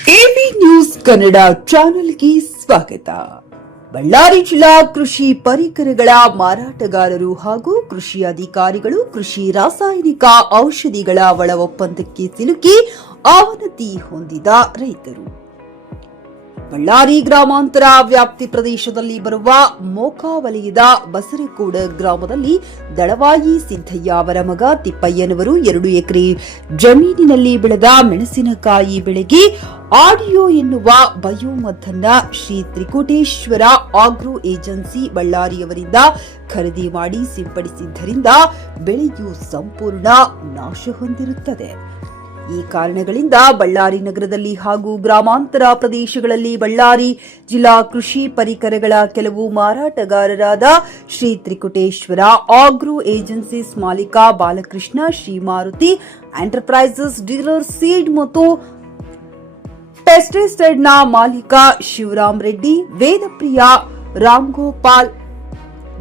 ಎವಿ news Kannada ಚಾನೆಲ್ಗೆ ಸ್ವಾಗತ. ಬಳ್ಳಾರಿ ಜಿಲ್ಲಾ ಕೃಷಿ ಪರಿಕರಗಳ ಮಾರಾಟಗಾರರು ಹಾಗೂ ಕೃಷಿ ಅಧಿಕಾರಿಗಳು, ಕೃಷಿ ರಾಸಾಯನಿಕ ಔಷಧಿಗಳ ಒಳ ಒಪ್ಪಂದಕ್ಕೆ ಸಿಲುಕಿ ಅವನತಿ ಹೊಂದಿದ ರೈತರು. ಬಳ್ಳಾರಿ ಗ್ರಾಮಾಂತರ ವ್ಯಾಪ್ತಿ ಪ್ರದೇಶದಲ್ಲಿ ಬರುವ ಮೋಕಾ ವಲಯದ ಬಸರಕೋಡ ಗ್ರಾಮದಲ್ಲಿ ದಳವಾಯಿ ಸಿದ್ದಯ್ಯ ಅವರ ಮಗ ತಿಪ್ಪಯ್ಯನವರು ಎರಡು ಎಕರೆ ಜಮೀನಿನಲ್ಲಿ ಬೆಳೆದ ಮೆಣಸಿನಕಾಯಿ ಬೆಳೆಗೆ ಆಡಿಯೋ ಎನ್ನುವ ಬಯೋಮದ್ದನ್ನ ಶ್ರೀ ತ್ರಿಕೂಟೇಶ್ವರ ಆಗ್ರೋ ಏಜೆನ್ಸಿ ಬಳ್ಳಾರಿಯವರಿಂದ ಖರೀದಿ ಮಾಡಿ ಸಿಂಪಡಿಸಿದ್ದರಿಂದ ಬೆಳೆಯು ಸಂಪೂರ್ಣ ನಾಶ ಹೊಂದಿರುತ್ತದೆ. ಈ ಕಾರಣಗಳಿಂದ ಬಳ್ಳಾರಿ ನಗರದಲ್ಲಿ ಹಾಗೂ ಗ್ರಾಮಾಂತರ ಪ್ರದೇಶಗಳಲ್ಲಿ ಬಳ್ಳಾರಿ ಜಿಲ್ಲಾ ಕೃಷಿ ಪರಿಕರಗಳ ಕೆಲವು ಮಾರಾಟಗಾರರಾದ ಶ್ರೀ ತ್ರಿಕುಟೇಶ್ವರ ಆಗ್ರೋ ಏಜೆನ್ಸೀಸ್ ಮಾಲೀಕ Balakrishna Shri Maruti enterprises dealer seed ಮತ್ತು ಪೆಸ್ಟಿಸೈಡ್ನ ಮಾಲೀಕ Shivaram Reddy, Vedapriya Ramgopal,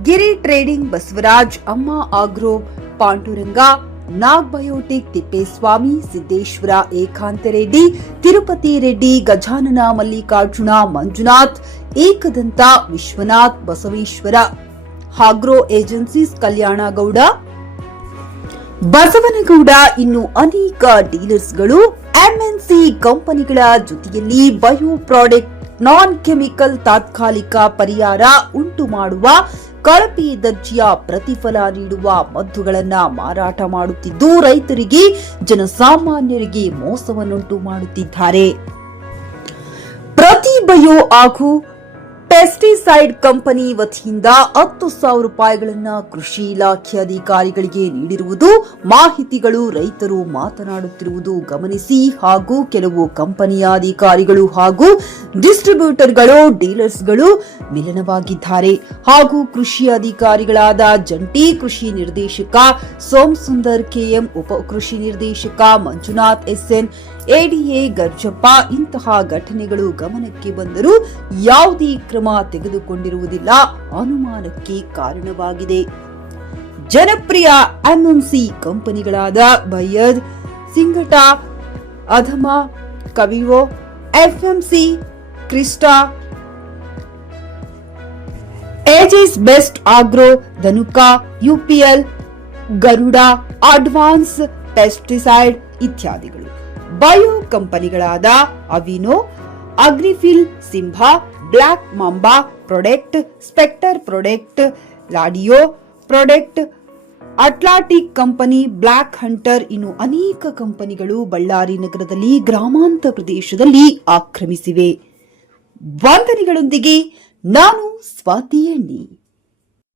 Giri trading Basavaraj, Amma agro, Panduranga, Nag biotic Thippeswamy, Siddeshwara Ekanta Reddy Tirupati Reddy, Gajanana Mallikarjuna, Manjunath, Ekadanta Vishwanath, Basaveshwara agro agencies Kalyana Gowda Basavanagowda, ಇನ್ನು ಅನೇಕ ಡೀಲರ್ಸ್ಗಳು MNC ಕಂಪನಿಗಳ ಜೊತೆಯಲ್ಲಿ bio product ನಾನ್ chemical ತಾತ್ಕಾಲಿಕ ಪರಿಹಾರ ಉಂಟು ಮಾಡುವ ಕಳಪಿ ದರ್ಜೆಯ ಪ್ರತಿಫಲ ನೀಡುವ ಮದ್ದುಗಳನ್ನ ಮಾರಾಟ ಮಾಡುತ್ತಿದ್ದು, ರೈತರಿಗೆ ಜನಸಾಮಾನ್ಯರಿಗೆ ಮೋಸವನ್ನುಂಟು ಮಾಡುತ್ತಿದ್ದಾರೆ. ಪ್ರತಿ ಬಯೋ ಹಾಗೂ ಪೆಸ್ಟಿಸೈಡ್ ಕಂಪನಿ ವತಿಯಿಂದ ಹತ್ತು ಸಾವಿರ ರೂಪಾಯಿಗಳನ್ನು ಕೃಷಿ ಇಲಾಖೆ ಅಧಿಕಾರಿಗಳಿಗೆ ನೀಡಿರುವುದು, ಮಾಹಿತಿಗಳು ರೈತರು ಮಾತನಾಡುತ್ತಿರುವುದು ಗಮನಿಸಿ ಹಾಗೂ ಕೆಲವು ಕಂಪನಿಯ ಅಧಿಕಾರಿಗಳು ಹಾಗೂ ಡಿಸ್ಟ್ರಿಬ್ಯೂಟರ್ಗಳು, ಡೀಲರ್ಸ್ಗಳು ಮಿಲನವಾಗಿದ್ದಾರೆ. ಹಾಗೂ ಕೃಷಿ ಅಧಿಕಾರಿಗಳಾದ ಜಂಟಿ ಕೃಷಿ ನಿರ್ದೇಶಕ ಸೋಮ್ ಸುಂದರ್ ಕೆಎಂ, ಉಪ ಕೃಷಿ ನಿರ್ದೇಶಕ ಮಂಜುನಾಥ್ ಎಸ್ಎನ್ ಎಡಿಎ ಗರ್ಜಪ್ಪ ಇಂತಹ ಘಟನೆಗಳು ಗಮನಕ್ಕೆ ಬಂದರೂ ಯಾವುದೇ ಕ್ರಮ ತೆಗೆದುಕೊಂಡಿರುವುದಿಲ್ಲ. ಅನುಮಾನಕ್ಕೆ ಕಾರಣವಾಗಿದೆ. ಜನಪ್ರಿಯ ಎಂಎಂಸಿ ಕಂಪನಿಗಳಾದ ಬಯ್ಯದ್ ಸಿಂಗಟಾ ಅಧಮ, ಕವಿವೋ FMC Crysta, ಏಜಿಸ್ best agro, Dhanuka UPL Garuda, advance, pesticide ಇತ್ಯಾದಿಗಳು. ಬಯೋ ಕಂಪನಿಗಳಾದ ಅವಿನೋ ಅಗ್ರಿಫಿಲ್ ಸಿಂಹಾ black mamba product, spectre product, ಲಾಡಿಯೋ product, Atlantic company black hunter ಇನ್ನು ಅನೇಕ ಕಂಪನಿಗಳು ಬಳ್ಳಾರಿ ನಗರದಲ್ಲಿ ಗ್ರಾಮಾಂತರ ಪ್ರದೇಶದಲ್ಲಿ ಆಕ್ರಮಿಸಿವೆ. ವಂದನೆಗಳೊಂದಿಗೆ ನಾನು ಸ್ವಾತಿ ಎಣ್ಣಿ.